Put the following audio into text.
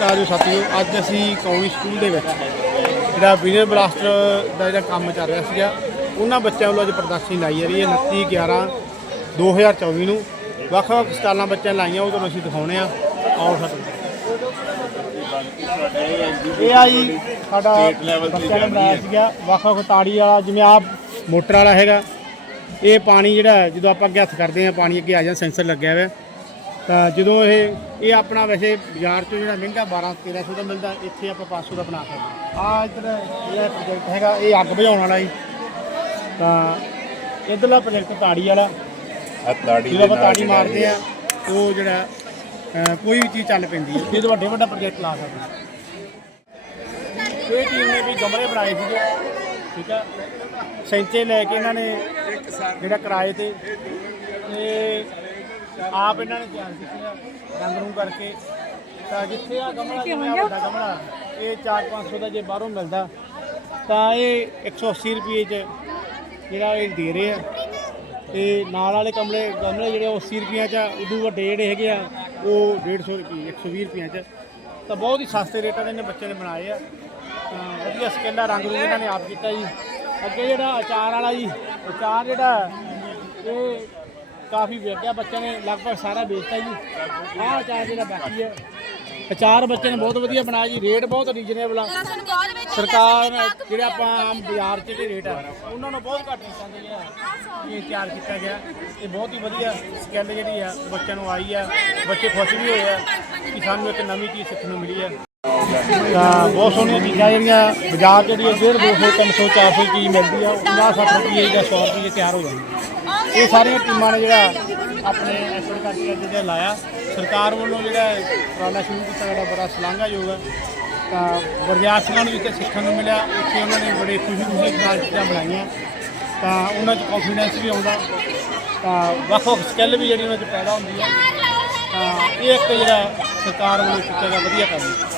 ਨਮਸਕਾਰ ਜੀ ਸਾਥੀਓ ਅੱਜ ਅਸੀਂ ਕੌਮੀ ਸਕੂਲ ਦੇ ਵਿੱਚ ਜਿਹੜਾ ਵਿਨਰ ਬਲਾਸਟਰ ਦਾ ਜਿਹੜਾ ਕੰਮ ਚੱਲ ਰਿਹਾ ਸੀਗਾ ਉਹਨਾਂ ਬੱਚਿਆਂ ਵੱਲੋਂ ਅੱਜ ਪ੍ਰਦਰਸ਼ਨੀ ਲਾਈ ਜਾ ਰਹੀ ਹੈ 29 11 2024 ਨੂੰ। ਵੱਖ ਵੱਖ ਸਟਾਲਾਂ ਬੱਚਿਆਂ ਲਾਈਆਂ ਉਹ ਤੁਹਾਨੂੰ ਅਸੀਂ ਦਿਖਾਉਣੇ ਆ। ਆਓ ਸਾਡੇ ਇਹ ਆ ਜੀ ਸਾਡਾ ਬੱਚਿਆਂ ਨੇ ਬਣਾਇਆ ਸੀਗਾ ਵੱਖ ਵੱਖ ਤਾੜੀ ਵਾਲਾ ਜਿਵੇਂ ਆਹ ਮੋਟਰ ਵਾਲਾ ਹੈਗਾ। ਇਹ ਪਾਣੀ ਜਿਹੜਾ ਜਦੋਂ ਆਪਾਂ ਅੱਗੇ ਹੱਥ ਕਰਦੇ ਆ ਪਾਣੀ ਅੱਗੇ ਆ ਜਾਂਦਾ ਸੈਂਸਰ ਲੱਗਿਆ ਹੋਇਆ। ਤਾਂ ਜਦੋਂ ਇਹ ਇਹ ਆਪਣਾ ਵੈਸੇ ਬਾਜ਼ਾਰ ਚੋਂ ਜਿਹੜਾ ਮਹਿੰਗਾ 12 1300 ਦਾ ਮਿਲਦਾ ਇੱਥੇ ਆਪਾਂ 500 ਦਾ ਬਣਾ ਸਕਦੇ ਆ ਇੱਧਰ ਇਹ ਪ੍ਰੋਜੈਕਟ ਹੈਗਾ ਇਹ ਅੱਗ ਬੁਝਾਉਣ ਵਾਲਾ ਜੀ। ਤਾਂ ਇਧਰਲਾ ਪ੍ਰੋਜੈਕਟ ਤਾੜੀ ਵਾਲਾ। ਆ ਤਾੜੀ ਆਪਾਂ ਤਾੜੀ ਮਾਰਦੇ ਆ ਉਹ ਜਿਹੜਾ ਕੋਈ ਵੀ ਚੀਜ਼ ਚੱਲ ਪੈਂਦੀ ਹੈ। ਇਹ ਤੋਂ ਵੱਡੇ ਵੱਡਾ ਪ੍ਰੋਜੈਕਟ ਲਾ ਸਕਦੇ। ਇਹ ਟੀਮ ਨੇ ਵੀ ਗਮਲੇ ਬਣਾਏ ਸੀਗੇ। ਠੀਕ ਆ? ਸੈਂਚੇ ਲੈ ਕੇ ਇਹਨਾਂ ਨੇ ਜਿਹੜਾ ਕਿਰਾਏ ਤੇ। ਤੇ ਆਪ ਇਹਨਾਂ ਨੇ ਤਿਆਰ ਕੀਤੇ ਆ ਰੰਗ ਰੂੰ ਕਰਕੇ। ਤਾਂ ਜਿੱਥੇ ਆ ਗਮਲਾ ਜਿਵੇਂ ਆਹ ਵੱਡਾ ਗਮਲਾ ਇਹ 4-500 ਦਾ ਜੇ ਬਾਹਰੋਂ ਮਿਲਦਾ ਤਾਂ ਇਹ 180 ਰੁਪਏ ਚ ਜਿਹੜਾ ਇਹ ਦੇ ਰਹੇ ਆ। ਤੇ ਨਾਲ ਵਾਲੇ ਕਮਲੇ ਗਮਲੇ ਜਿਹੜੇ ਉਹ 80 ਰੁਪਈਆਂ ਚ ਆ, ਉਦੋਂ ਵੱਡੇ ਜਿਹੜੇ ਹੈਗੇ ਆ ਉਹ 150 ਰੁਪਏ 120 ਰੁਪਈਆਂ ਚ ਤਾਂ ਬਹੁਤ ਹੀ ਸਸਤੇ ਰੇਟਾਂ ਦੇ ਨੇ ਬੱਚੇ ਨੇ ਬਣਾਏ ਆ। ਤਾਂ ਵਧੀਆ ਸਕਿੱਲ ਰੰਗ ਰੂਪ ਇਹਨਾਂ ਨੇ ਆਪ ਕੀਤਾ ਜੀ। ਅੱਗੇ ਜਿਹੜਾ ਅਚਾਰ ਵਾਲਾ ਜੀ ਅਚਾਰ ਜਿਹੜਾ ਇਹ ਕਾਫੀ ਵਿਕਿਆ ਬੱਚਿਆਂ ਨੇ ਲਗਭਗ ਸਾਰਾ ਵੇਚਤਾ ਜੀ। ਆਹ ਅਚਾਰ ਜਿਹੜਾ ਬਾਕੀ ਹੈ। ਅਚਾਰ ਬੱਚੇ ਨੇ ਬਹੁਤ ਵਧੀਆ ਬਣਾਇਆ ਜੀ ਰੇਟ ਬਹੁਤ ਰੀਜਨੇਬਲ ਆ। ਸਰਕਾਰ ਜਿਹੜੇ ਆਪਾਂ ਆਮ ਬਾਜ਼ਾਰ 'ਚ ਜਿਹੜੇ ਰੇਟ ਆ ਉਹਨਾਂ ਨੂੰ ਬਹੁਤ ਘੱਟ ਰੇਟਾਂ ਤੇ ਜਿਹੜਾ ਇਹ ਤਿਆਰ ਕੀਤਾ ਗਿਆ। ਇਹ ਬਹੁਤ ਹੀ ਵਧੀਆ ਸਕਿੱਲ ਜਿਹੜੀ ਆ ਬੱਚਿਆਂ ਨੂੰ ਆਈ ਆ। ਬੱਚੇ ਖੁਸ਼ ਵੀ ਹੋਏ ਆ ਕਿ ਸਾਨੂੰ ਇੱਕ ਨਵੀਂ ਚੀਜ਼ ਸਿੱਖਣ ਨੂੰ ਮਿਲੀ ਆ। ਤਾਂ ਬਹੁਤ ਸੋਹਣੀਆਂ ਚੀਜ਼ਾਂ ਜਿਹੜੀਆਂ ਬਾਜ਼ਾਰ 'ਚ ਜਿਹੜੀ 150 200 300 400 ਚੀਜ਼ ਮਿਲਦੀ ਆ। ਉਹ 50 60 ਰੁਪਏ ਜਾਂ 100 ਰੁਪਏ ਤਿਆਰ ਹੋ ਜਾਂਦੀ ਆ। ਇਹ ਸਾਰੀਆਂ ਟੀਮਾਂ ਨੇ ਜਿਹੜਾ ਆਪਣੇ ਐਫਰਟ ਕਰਕੇ ਜਿਹੜਾ ਲਾਇਆ। ਸਰਕਾਰ ਵੱਲੋਂ ਜਿਹੜਾ ਉਪਰਾਲਾ ਸ਼ੁਰੂ ਕੀਤਾ ਜਿਹੜਾ ਬੜਾ ਸ਼ਲਾਘਾਯੋਗ ਹੈ। ਤਾਂ ਵਿਦਿਆਰਥੀਆਂ ਨੂੰ ਇੱਥੇ ਸਿੱਖਣ ਨੂੰ ਮਿਲਿਆ। ਉੱਥੇ ਉਹਨਾਂ ਨੇ ਬੜੇ ਖੁਸ਼ੀ ਖੁਸ਼ੀ ਨਾਲ ਚੀਜ਼ਾਂ ਬਣਾਈਆਂ। ਤਾਂ ਉਹਨਾਂ 'ਚ ਕੌਨਫੀਡੈਂਸ ਵੀ ਆਉਂਦਾ। ਤਾਂ ਵੱਖ ਵੱਖ ਸਕਿੱਲ ਵੀ ਜਿਹੜੀ ਉਹਨਾਂ 'ਚ ਪੈਦਾ ਹੁੰਦੀ ਹੈ ਤਾਂ ਇਹ ਇੱਕ ਜਿਹੜਾ ਸਰਕਾਰ ਵੱਲੋਂ ਕੀਤਾ ਗਿਆ, ਵਧੀਆ ਕੰਮ। ਹੈ